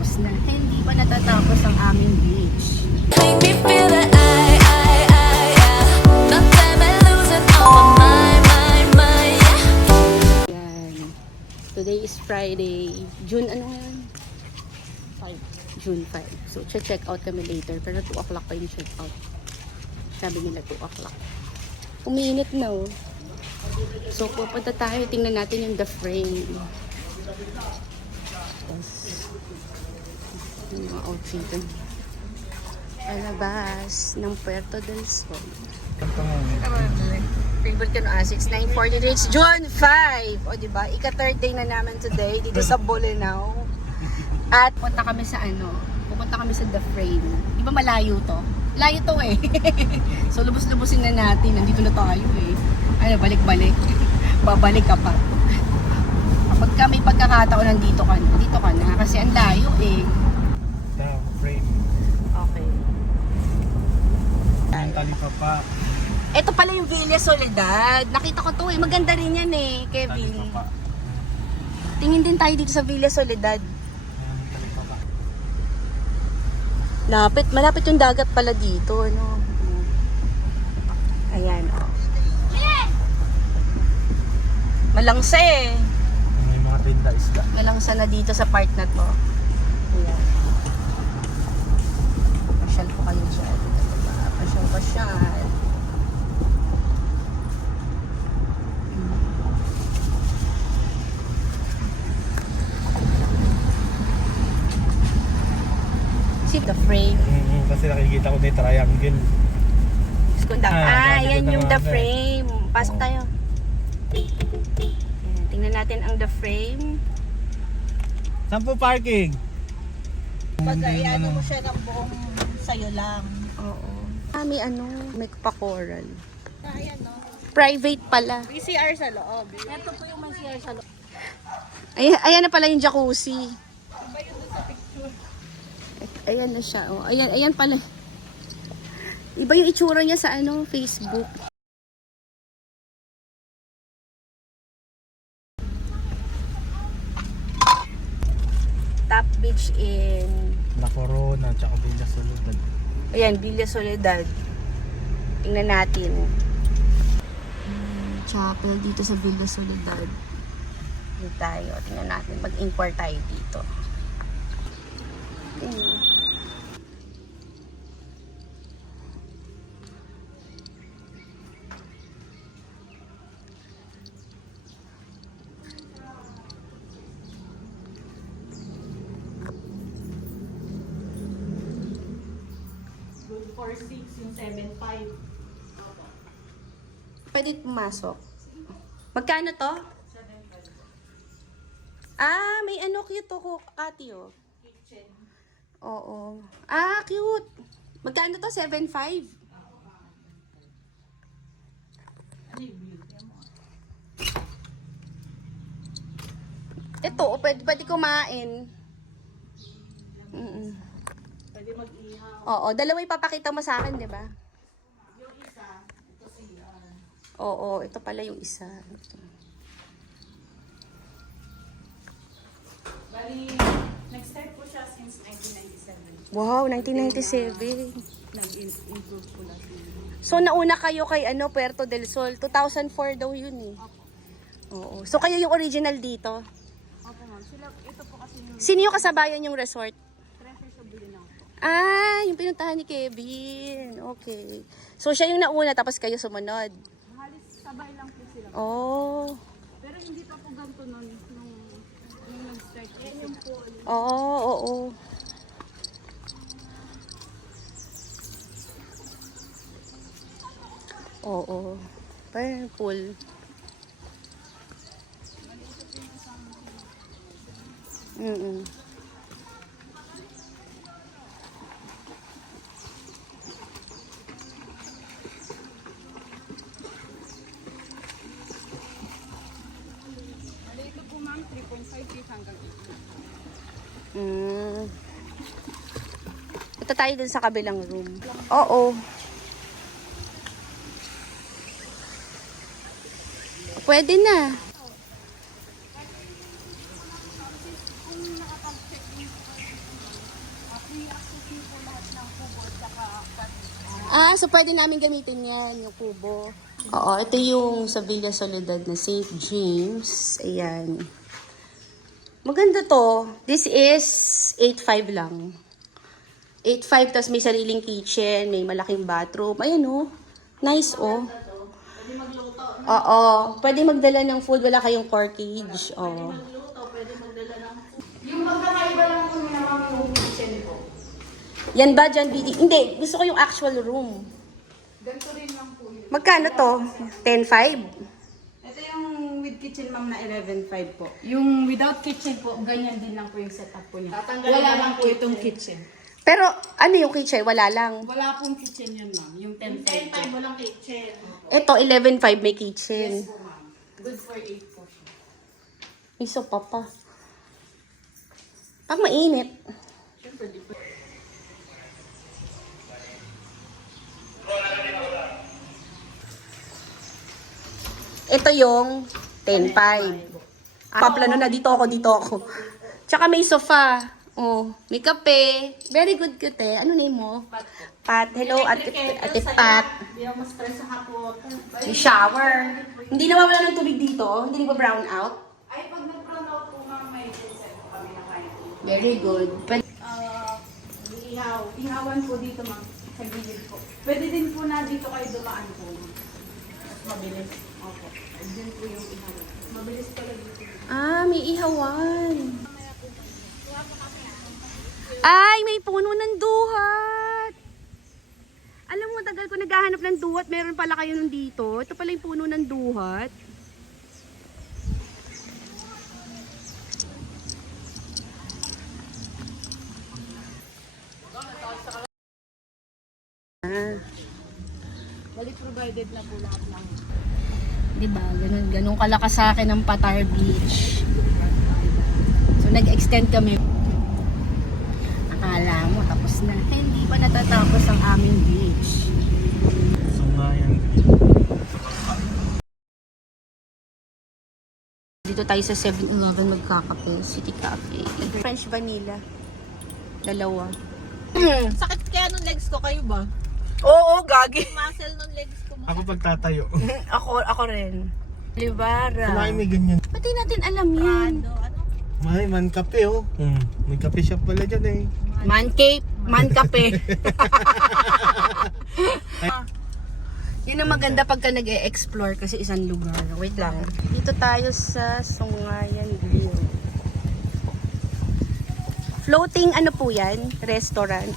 tapos na. Hindi pa natatapos ang aming beach. Make me feel that yeah. The time I lose it all my mind, yeah. Yan. Today is Friday. June, ano ngayon? 5. June 5. So, check out kami later. Pero 2 o'clock pa yung check out. Sabi nila 2 o'clock. Umiinit na oh. So, pupunta tayo. Tingnan natin yung The Frame. Yes. Yung mga outfit. Palabas ng Puerto del Sol. Favorite ka no, Asics, 9:40 reach June 5. O diba, ika-third day na naman today dito sa Bolinao. At pupunta kami sa pupunta kami sa The Frame. Di ba malayo to? Layo to eh. So lubos-lubosin na natin. Nandito na tayo eh. Balik-balik. Babalik ka pa. Kapag kami pagkakataon nandito ka na. Kasi ang layo eh. The Frame. Okay. Ang Talipapa. Ito pala yung Villa Soledad. Nakita ko to eh. Maganda rin yan eh, Kevin. Talipapa. Tingin din tayo dito sa Villa Soledad. Ayan, Talipapa. Malapit yung dagat pala dito, ano. Ayan, oh. Malangsa eh. May mga tinda isda. Malangsa na dito sa part na to. Ayan. Pasyal po kayo dyan. Pasyal. See The Frame. Kasi nakikita ko na yung triangle. Yan yung The naman, Frame. Pasok tayo. Ayan, tingnan natin ang The Frame. Saan po parking? Pag ano mo siya ng buong sayo lang. Oo. May pa-coral. Ayan no. Private pala. PCR sa loob. Ito po yung may CR sa loob. Ayan na pala yung jacuzzi. Ayan na siya. Oh. Ayan pala. Iba yung itsura niya sa Facebook. Top Beach in La Corona, tsaka Villa Soledad. ayan, Villa Soledad. Tingnan natin. Chapel dito sa Villa Soledad. Dito tayo. Tingnan natin. Mag-inquire tayo dito. Tingnan. Good for 6 yung 7.5. Pwede pumasok. Magkano to? 7.5. May cute to, Kati, oh. Kitchen. Oo. Cute. Magkano to? 7.5? Ano yung beauty mo? Ito, pwede kumain. Pwede mag-ihaw. Oo, dalawa ipapakita mo sa akin, di ba? Yung isa, ito CR. Oo, ito pala yung isa. Bali, nag-start po siya since 1997. Wow, 1997. Nag-improve po lang siya. So, nauna kayo kay Puerto del Sol. 2004 daw yun eh. Oo. So, kayo yung original dito? Opo ma'am, ito po kasi yung Sino yung kasabayan yung resort? treasure sa Bolinao po. Yung pinuntahan ni Kevin. Okay. So, siya yung nauna tapos kayo sumunod. Halos sabay lang po sila. Oh. Pero hindi pa po ganito nung nag-start. Yan yung pool. Oo. Oo. Parang pool. Ito po ma'am, 3.5 feet hanggang 8. Punta tayo dun sa kabilang room. Oo. Pwede na. So pwede namin gamitin yan, yung kubo. Oo, ito yung sa Villa Soledad na St. James. Ayan. Maganda to. This is 8.5 lang. 8.5, tapos may sariling kitchen, may malaking bathroom. Ayan oh. Nice oh. Pwede magluto. Oo. Pwede magdala ng food, wala kayong corkage. Oo. Magluto, pwede magdala ng food. Yung magkakaiba lang po naman yung kitchen ko. Yan ba dyan, BD? Hindi, gusto ko yung actual room. Ganito rin lang po yun. Magkano to? 10.5? Ito yung with kitchen ma'am na 11.5 po. Yung without kitchen po, ganyan din lang po yung setup po niya. Wala lang po itong kitchen. Pero ano yung kitchen? Wala lang. Wala pong kitchen yun ma'am. Yung 10.5 po. Walang kitchen. Ito, 11.5 may kitchen. Yes po ma'am. Good for 8 po siya. Iso pa pa. Pag mainit. Siyempre, di po. Ito yung 10.5. Paplano na, dito ako. Tsaka may sofa. Oh, may kape. Very good kate. Ano name mo? Pat. Hello, Ate Pat. Hindi ako ma-stress sa hapon. May shower. Hindi nawawala ng tubig dito. Hindi ba brown out? Ay, pag nag-brown out po ma'am, may set po kami na kain. Very good. Ihawan po dito ma'am. Sa gilid po. Pwede din po na dito kayo dumaan po ma'am. Mas mabilis. Opo. Din po yung ihawan. Mabilis pala dito. May ihawan. Ay, may puno ng duhat. Alam mo, tagal ko naghahanap ng duhat. Meron pala kayo nun dito. Ito pala yung puno ng duhat. Bali provided na po lahat ng Diba? Ganun kalakas sa akin ng Patar Beach. So, nag-extend kami. Akala mo, tapos na. Hindi pa natatapos ang aming beach. So nga yan. Dito tayo sa 7-Eleven magkakape. City Cafe. French vanilla. Dalawa. Sakit kaya nung legs ko, kayo ba? Oo, gagi. Muscle nung legs ko. Ako pagtatayo. ako rin. Libara. Kumain may ganyan. Pati natin alam yan. May man kape oh. May kape shop pala dyan eh. Man cape, man kape. Yun ang maganda pagka nag-e-explore kasi isang lugar. Wait lang. Dito tayo sa Sungayan Grill. Floating ano po yan? Restaurant.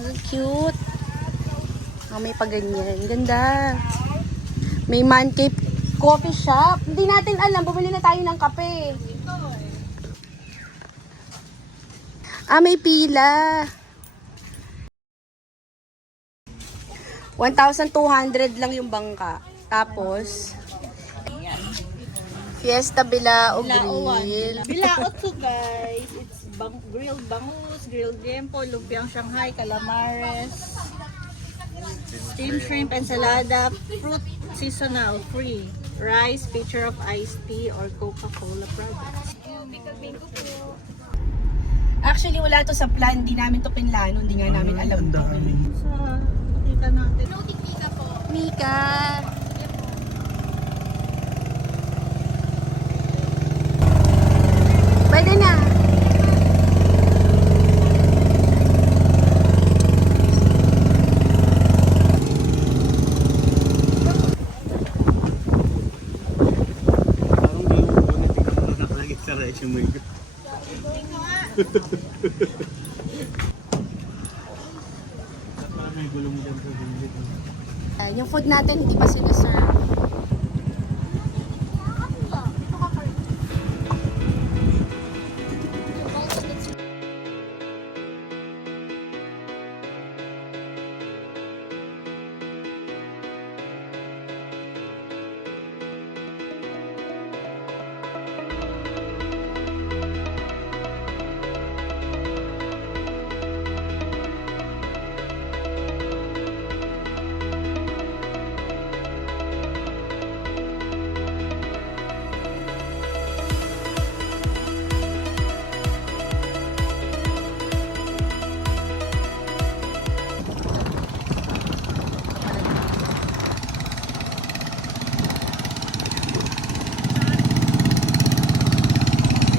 Ang cute. May paganyan. Ganda. May man cape coffee shop. Hindi natin alam. Bumili na tayo ng kape. May pila. 1,200 lang yung bangka. Tapos, Fiesta Bilao Grill. Bilaot to guys. It's grilled bangus, grilled liempo, lumpiang Shanghai, calamares, steamed shrimp, ensalada, fruit seasonal, free, rice, pitcher of iced tea, or Coca-Cola products. Actually, wala to sa plan. Hindi namin to pinlano. Hindi nga namin alam to. Sa kita natin. Mika. Pwede na. Parang di mo na tingnan mo nakalagay sa resume ko. Parang may gulong dyan sa gilid. Yung food natin, hindi pa sinaserve.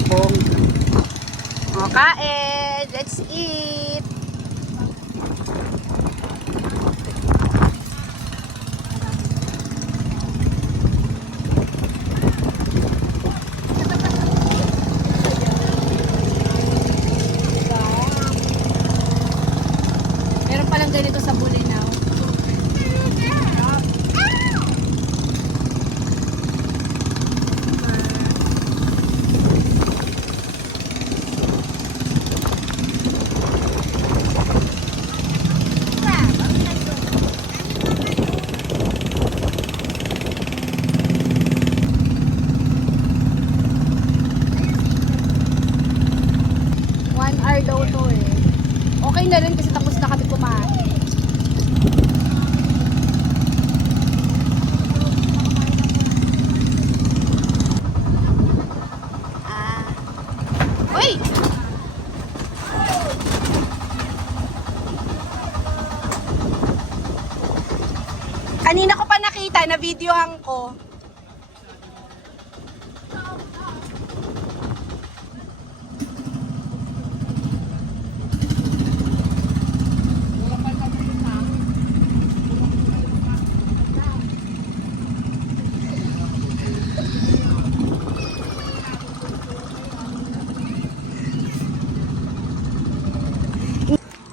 Sabong. O, kain! Let's eat! Meron palang ganito sa Bolinao. Daw to eh. Okay na rin kasi tapos na kami kumain. Uy! Kanina ko pa nakita na videohan ko.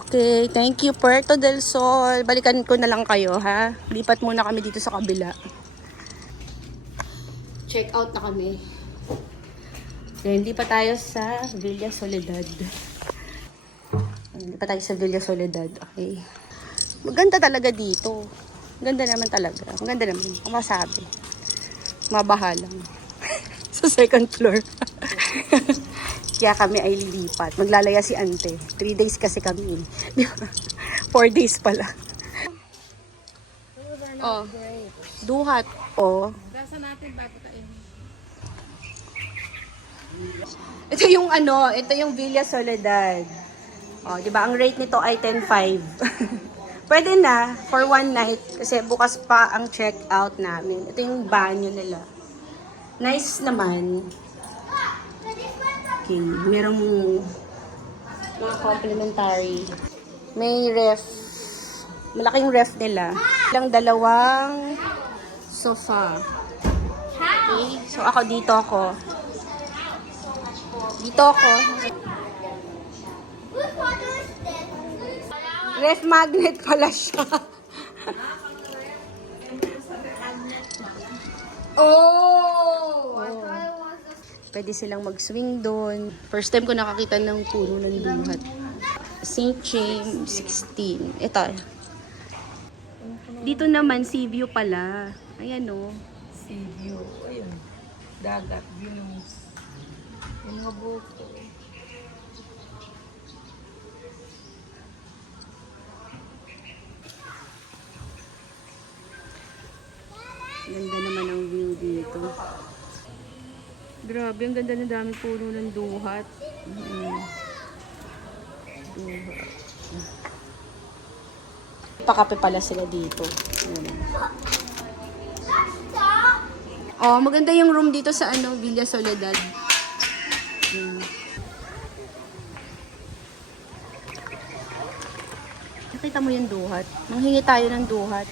Okay, thank you Puerto del Sol. Balikan ko na lang kayo ha. Lipat muna kami dito sa kabila. Check out na kami. Okay, hindi pa tayo sa Villa Soledad. Hindi pa tayo sa Villa Soledad. Okay. Maganda talaga dito. Ganda naman talaga. Maganda naman. Ang masabi. Mabaha lang. Sa second floor. Kaya kami ay lilipat. Maglalaya si Ante. 3 days kasi kami. 4 days pala. Oh. Duhat. Oh. Gasa natin bago tayo. Ito yung ano, ito yung Villa Soledad. Oh, 'di ba? Ang rate nito ay 10.5. Pwede na for one night kasi bukas pa ang check-out namin. Ito yung banyo nila. Nice naman. Okay, merong mga complimentary. May ref. Malaking ref nila. Ilang dalawang sofa. Okay, so ako dito ako. Dito ako. Ref magnet pala siya. Oh! Pwede silang mag-swing doon. First time ko nakakita ng puno ng duhat. St. James 16. Ito. Dito naman, sea view pala. Ayan o. Sea view. Ayun. Dagat. Views. Yung mga buko. Ganda naman ang view dito. Grabe, ang ganda ng dami puno ng duhat. Duhat. Pakape pala sila dito. Oh, maganda yung room dito sa ano, Villa Soledad. Nakita mo yung duhat? Manghingi tayo ng duhat.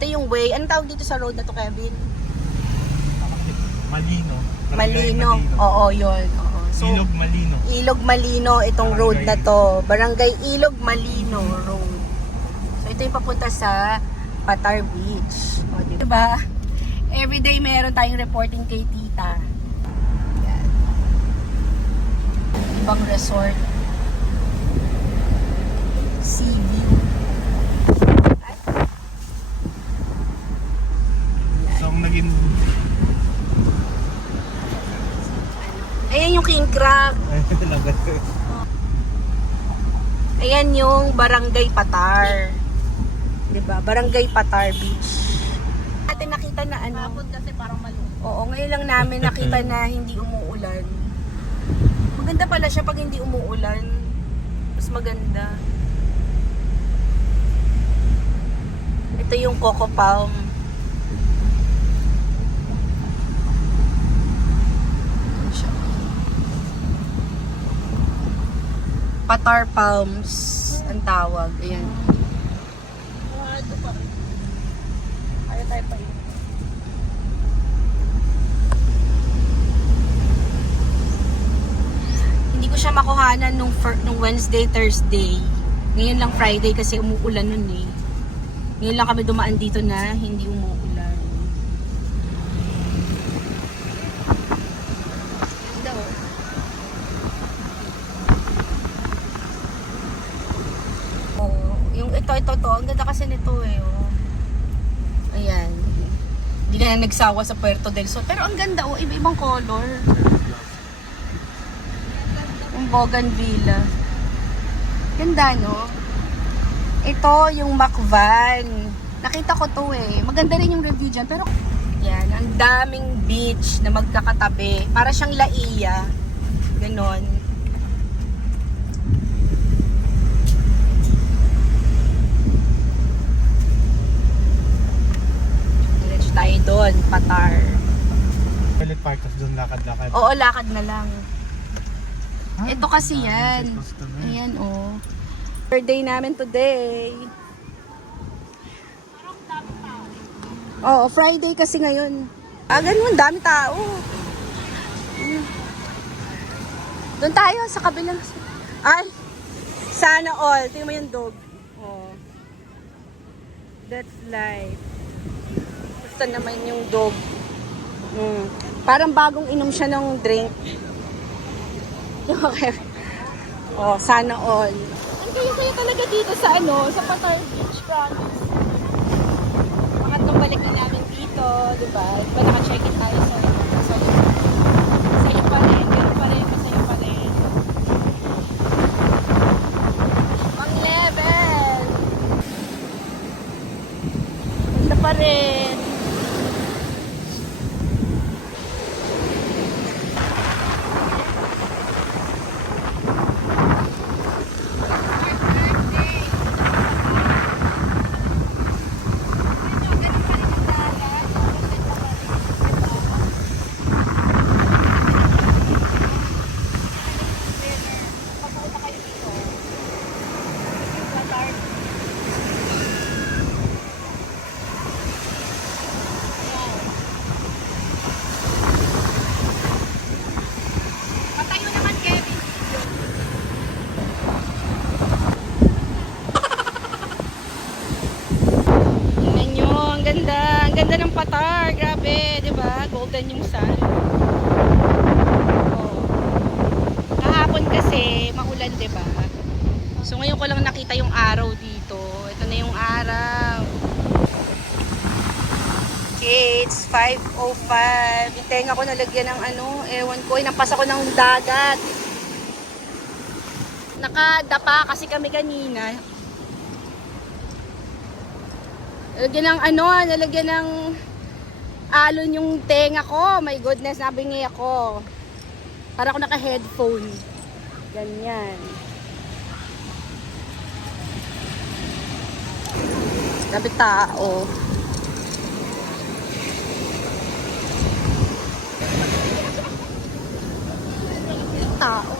Ito yung way. Anong tawag dito sa road na to, Kevin? Malino. Malino. Oo, yun. Oo. So, Ilog Malino. Ilog Malino, itong road na to. Barangay Ilog Malino Road. So, ito yung papunta sa Patar Beach. O, diba? Everyday meron tayong reporting kay Tita. Yan. Ibang resort. Sea view. So, ang naging... Ayan yung King Crab. Ayan yung Barangay Patar. 'Di ba? Barangay Patar Beach. Natin nakita na ano. Hapon kasi parang malungkot. Oo, ngayon lang namin nakita na hindi umuulan. Maganda pala siya pag hindi umuulan. Mas maganda. Ito yung Coco Palm. Ayan siya. Patar Palms ang tawag. Ayan. Ito pa. Ayaw tayo pa yun. Hindi ko siya makuhanan nung Wednesday, Thursday. Ngayon lang Friday kasi umuulan nun eh. Ngayon lang kami dumaan dito na hindi umuulan. Ganda oh. Oh, yung ito. Ang ganda kasi nito eh. Oh. Ayan. Hindi ka na nagsawa sa Puerto del Sol. Pero ang ganda oh, iba-ibang color. Yung Bougainvillea. Ganda, no? Ito, yung Macvan. Nakita ko to eh. Maganda rin yung review dyan. Pero, yan, ang daming beach na magkakatabi. Para siyang Laia. Ganon. Diretso tayo doon, Patar. Toilet park, tapos doon lakad-lakad. Oo, lakad na lang. Ah, Ito kasi yan. Ayan, oh. Third day namin today. Oo, Friday kasi ngayon. Ganun, dami tao. Doon tayo sa kabilang. Ay, sana all. Tingnan mo yung dog. Oh. That's life. Gusto naman yung dog. Parang bagong inom siya ng drink. Okay. Oh, sana all. Ang kaya talaga dito sa sa Patar Beach, promise. Pangatlong balik na namin dito, di ba? Di ba naka-check-in tayo sa masaya pa rin, ganun pa rin, masaya pa rin. Pang level! Ganda pa rin. Ganda ng Patar, grabe, 'di ba? Golden yung sun. Oh. Kahapon kasi maulan, 'di ba? So ngayon ko lang nakita yung araw dito. Ito na yung araw. Okay, it's 5:05. Yung tenga ko nalagyan ng ewan ko, inampas ako ng dagat. Nakadapa kasi kami kanina. Nalagyan ng alon yung tenga ko. My goodness, nabingi ako. Para ako naka-headphone. Ganyan. Grabe tao. Tao.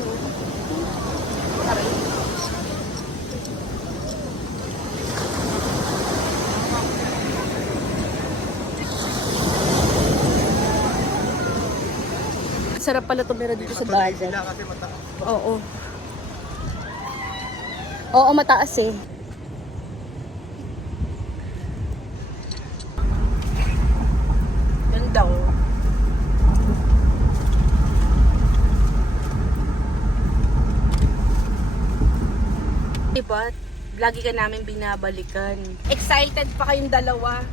Sarap pala tumira dito sa dagat. Oo. Oo, mataas eh. Ganda oh. Diba? Lagi ka namin binabalikan. Excited pa kayong dalawa.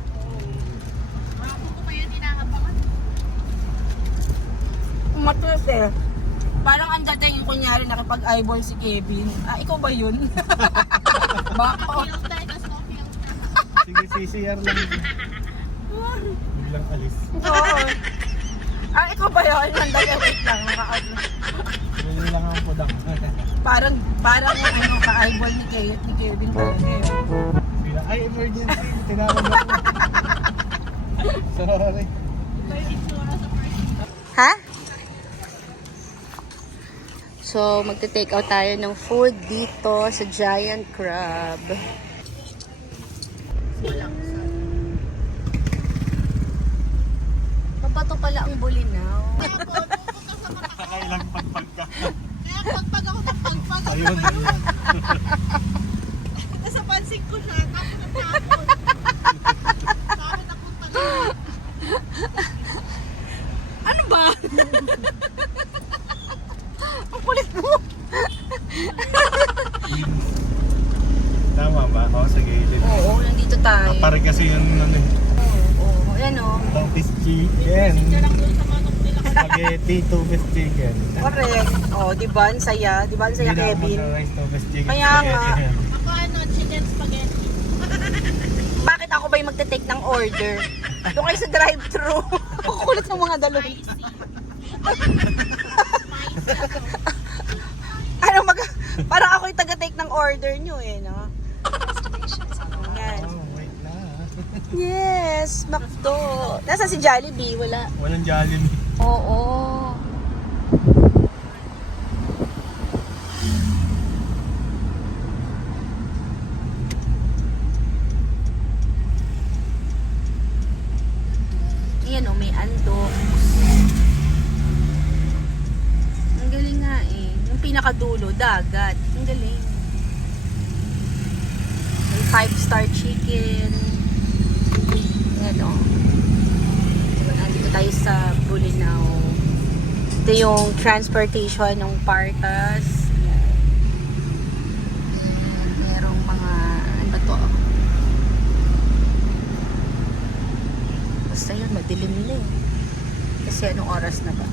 Matras eh. Parang ang dating yung kunyari nakipag-eyeball si Kevin. Ikaw ba yun? Bako. Sige, CCR lang. Biglang alis. Oo. Ikaw ba yun? Wait lang. Yun lang ang pudang. Parang ka-eyeball ni Kevin talaga eh. Sila, ay emergency. Tinawag ako. Sorry. Ha? So, magte-take out tayo ng food dito sa Giant Crab. Papato pala ang Bulinaw. Kakailang pagpag ka. Kaya pagpag ako ng pagpag. Ayun. Nasa pansin ko siya. Tapos ng tapon. Sabi na punta ka. Ano ba? Ang kulit mo. Tama ba? Oo, sa gilid. Oo, nandito tayo. Pare kasi yun ano eh. Oo, ayan o. Two-piece chicken. Spaghetti, two-piece chicken. Correct. Oh, di ba? Ang saya. Di ba? Ang saya, Hindi na ako Kevin. mag-rice two-piece chicken. Kaya nga. Ako ano, chicken spaghetti. Bakit ako ba yung magte-take ng order? Doon kayo sa drive-thru. Ang kulit ng mga dalawa. Ano parang ako yung taga-take ng order nyo eh, no? Ayan. Oh, wait na. Yes, McDo. Nasa si Jollibee? Wala. Walang Jollibee. Oo. Ayan o, may andok. Ang galing nga eh. Yung pinakadulo, dagat. Ang galing. May 5-star chicken. Ayan o. Diba, nandito tayo sa Bulinaw. Ito yung transportation ng Partas. Ayan. And merong mga, ano ba to? Basta yun, madilim na eh. Kasi anong oras na ba?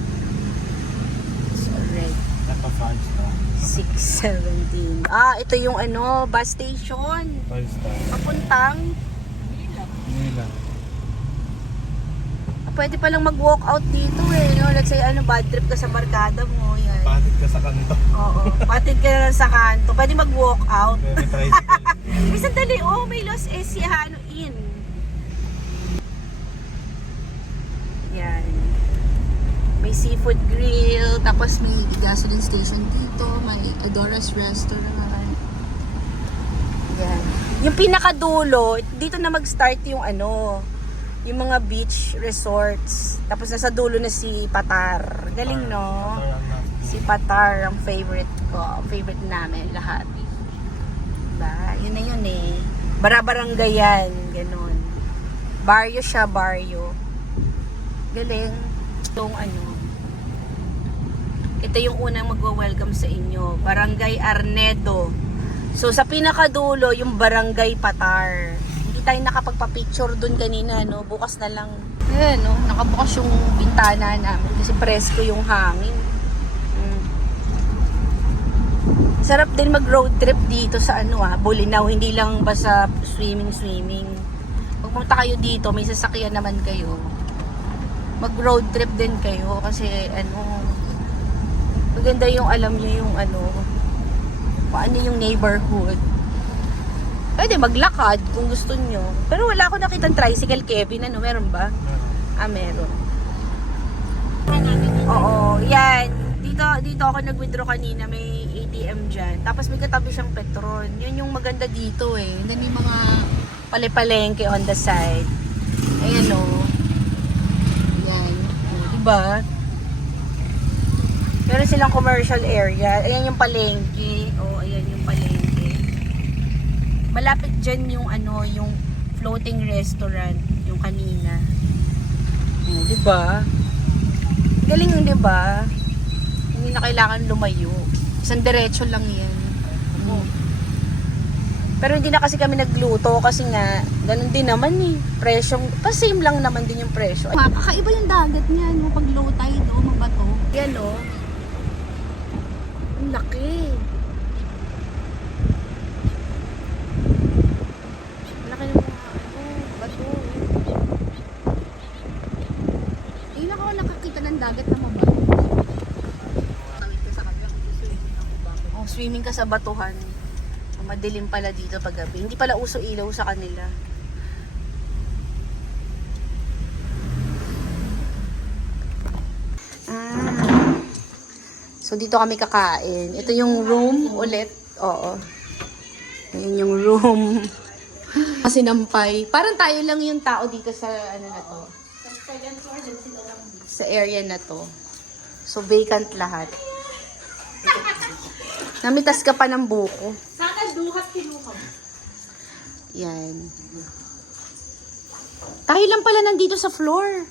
It's already Naka 5-star. 6:17. Ah, ito yung ano, bus station. 5-star. Papuntang. Nila. Pwede palang mag-walk out dito eh. No? Let's say, ano, bad trip ka sa barkada mo. Yan. Patid ka sa kanto. Oo. Patid ka na sa kanto. Pwede mag-walk out. May tricycle. May sandali, oh, may Los Esiano Inn. Yan. May seafood grill, tapos may gasoline station dito, may Adora's Restaurant. Yan. Yung pinakadulo, dito na mag-start yung ano, yung mga beach resorts. Tapos nasa dulo na si Patar. Galing, no? Si Patar, ang favorite ko. Ang favorite namin, lahat. Diba? Yun na yun eh. Barabarangay yan. Ganon. Barrio siya, barrio. Galing. Itong ano. Ito yung unang magwa-welcome sa inyo. Barangay Arnedo. So, sa pinakadulo, yung Barangay Patar. Hindi tayo nakapagpa-picture dun kanina, no? Bukas na lang. Ayan, no? Nakabukas yung bintana namin kasi presko yung hangin. Sarap din mag-road trip dito sa ano Bulinaw. Hindi lang basta swimming. Pag pumunta kayo dito, may sasakyan naman kayo. Mag-road trip din kayo kasi ano, maganda yung alam niyo yung ano, paano yung neighborhood. Pwede maglakad kung gusto nyo. Pero wala ako nakitang tricycle, Kevin. Ano, meron ba? Ah, meron. Oo, yan. Dito ako nag-withdraw kanina. May ATM dyan. Tapos may katabi siyang Petron. Yun yung maganda dito eh. And then may mga palengke on the side. Ayan o. Yan. O, diba? Meron silang commercial area. Ayan yung palengke. O, ayan yung palengke. Malapit dyan yung ano, yung floating restaurant, yung kanina. Oh, 'di ba? Galing yun, 'di ba? Hindi na kailangan lumayo. Isang diretso lang 'yan. Oh. Pero hindi na kasi kami nagluto kasi nga ganun din naman eh. Presyong, same lang naman din yung presyo. Kakaiba yung dagat niyan, no, pag low tide, oh, mabato. Yan oh. Ang laki. Laki ng mga bato. Hindi na ako nakakita ng dagat na mabato. Oh, swimming ka sa batuhan. Madilim pala dito pag gabi. Hindi pala uso ilaw sa kanila. So So, dito kami kakain. Ito yung room ulit. Oo. Ayan yung room. Kasi nampay. Parang tayo lang yung tao dito sa ano na to. Sa area na to. So, vacant lahat. Namitas ka pa ng buko. Sana duhat kinuha. Yan. Tayo lang pala nandito sa floor.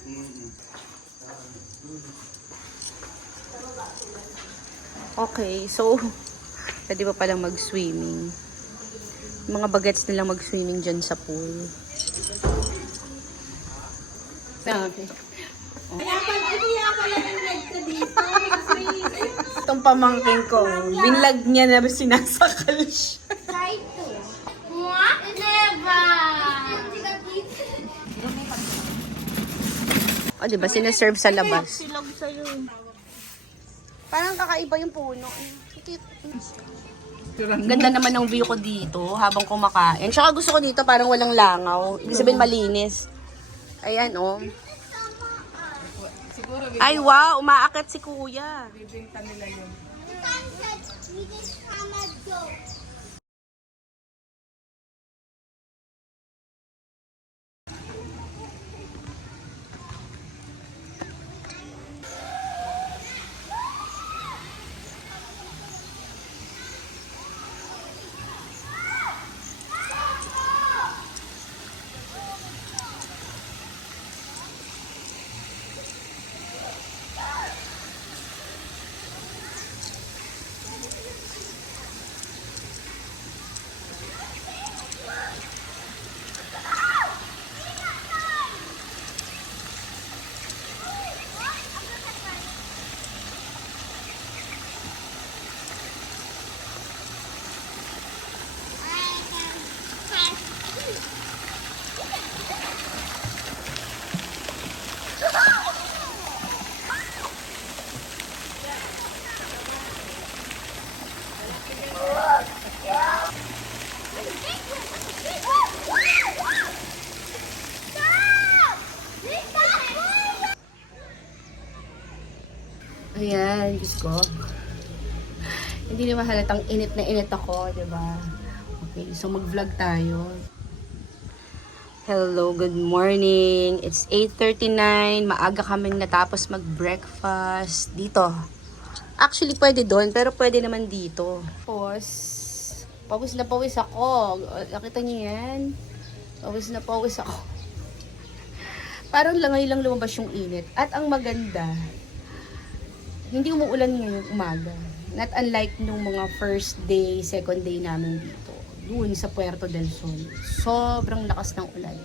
Okay, so pwede pa palang mag-swimming. Mga bagets nilang mag-swimming dyan sa pool. Okay. Kaya pala nag ka dito. Itong pamangkin ko, binlag niya na sinasakal siya. Try to. What? Never. O, diba? Sinaserve sa labas. Silog sa'yo. Parang kakaiba yung puno. Ganda naman ng view ko dito habang kumakain. Tsaka gusto ko dito parang walang langaw. Ibig sabihin malinis. Ayan, oh. Ay, wow! Umaakit si kuya. Ayan, Diyos ko. Hindi naman halatang init na init ako, diba? Okay, so mag-vlog tayo. Hello, good morning. It's 8:39. Maaga kaming natapos mag-breakfast dito. Actually, pwede doon, pero pwede naman dito. Pawis na pawis ako. Nakita niyo yan? Pawis na pawis ako. Parang langay lang lumabas yung init. At ang maganda, hindi umuulan ngayong umaga. Not unlike nung mga first day, second day namin dito. Doon sa Puerto del Sol. Sobrang lakas ng ulan.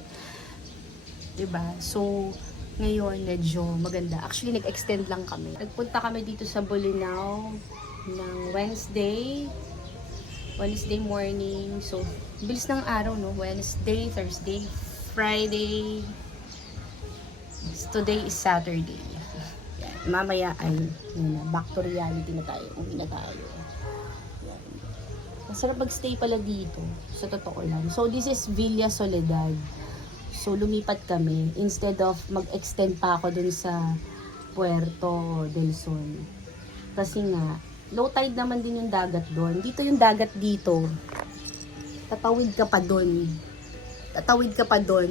Diba? So, ngayon medyo maganda. Actually, nag-extend lang kami. Nagpunta kami dito sa Bolinao ng Wednesday morning. So, bilis ng araw, no? Wednesday, Thursday, Friday. Today is Saturday. Mamaya ay back to reality na tayo. Uwi na tayo. Yan. Masarap mag-stay pala dito. Sa totoo lang. So, this is Villa Soledad. So, lumipat kami. Instead of mag-extend pa ako dun sa Puerto del Sol. Kasi nga, low tide naman din yung dagat doon. Dito yung dagat dito. Tatawid ka pa doon.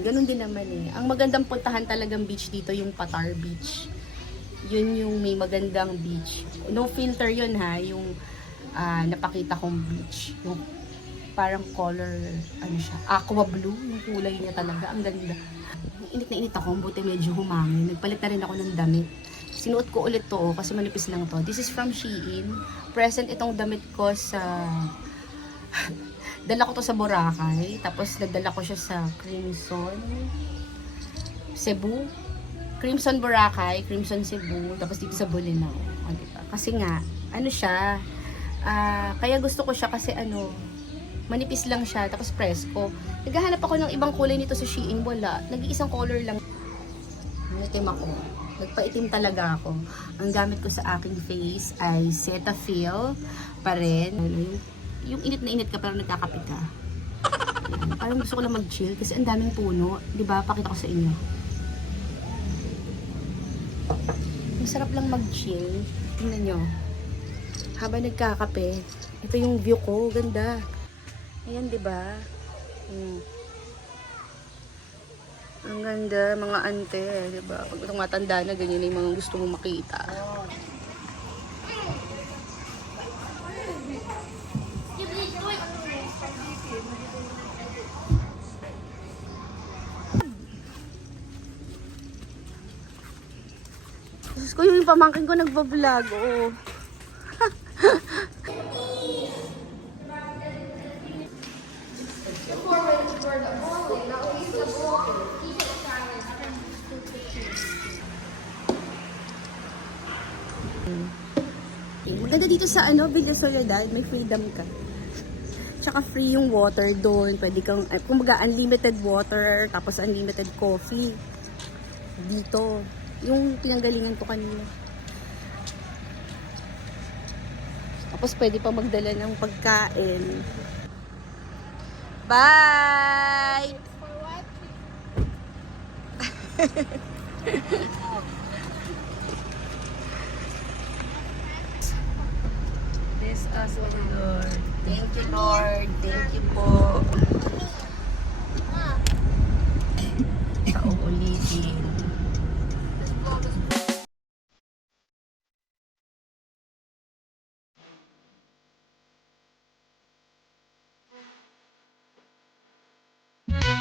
Ganun din naman eh. Ang magandang puntahan talagang beach dito yung Patar Beach. Yun yung may magandang beach. No filter yun ha, yung napakita kong beach. Yung parang color, ano siya, aqua blue, yung kulay niya talaga. Ang ganda. Init na init ako, buti medyo humangin. Nagpalit na rin ako ng damit. Sinuot ko ulit to kasi manipis lang to. This is from Shein. Present itong damit ko sa... dala ko to sa Boracay. Tapos nagdala ko siya sa Crimson Cebu. Crimson Boracay, Crimson Cebu, tapos dito sa Bolinao. O, diba? Kasi nga, ano siya, kaya gusto ko siya kasi ano, manipis lang siya, tapos presko. Naghahanap ako ng ibang kulay nito sa Shein, wala. Nag-iisang color lang. Naitim ako. Nagpaitim talaga ako. Ang gamit ko sa aking face ay Cetaphil pa rin. Yung init na init ka, pero nagkakapit ka. Parang gusto ko lang mag-chill kasi ang daming puno. Diba? Pakita ko sa inyo. Masarap lang mag-chill. Tingnan nyo. habang nagkakape. Ito yung view ko, ganda. Ayan, di ba? Ang ganda, mga ante, di ba? Pag tumatanda na, ganyan na yung mga gusto mong makita. Diyos ko, yung pamangkin ko nagbablog, oo. Maganda dito sa Villa Soledad, may freedom ka. Tsaka free yung water doon. Pwede kang, kumbaga unlimited water, tapos unlimited coffee. Dito. Yung pinanggalingan ko kanina. Tapos pwede pa magdala ng pagkain. Bye! Bless us, O Lord. Thank you, Lord. Thank you po. Sa uulitin.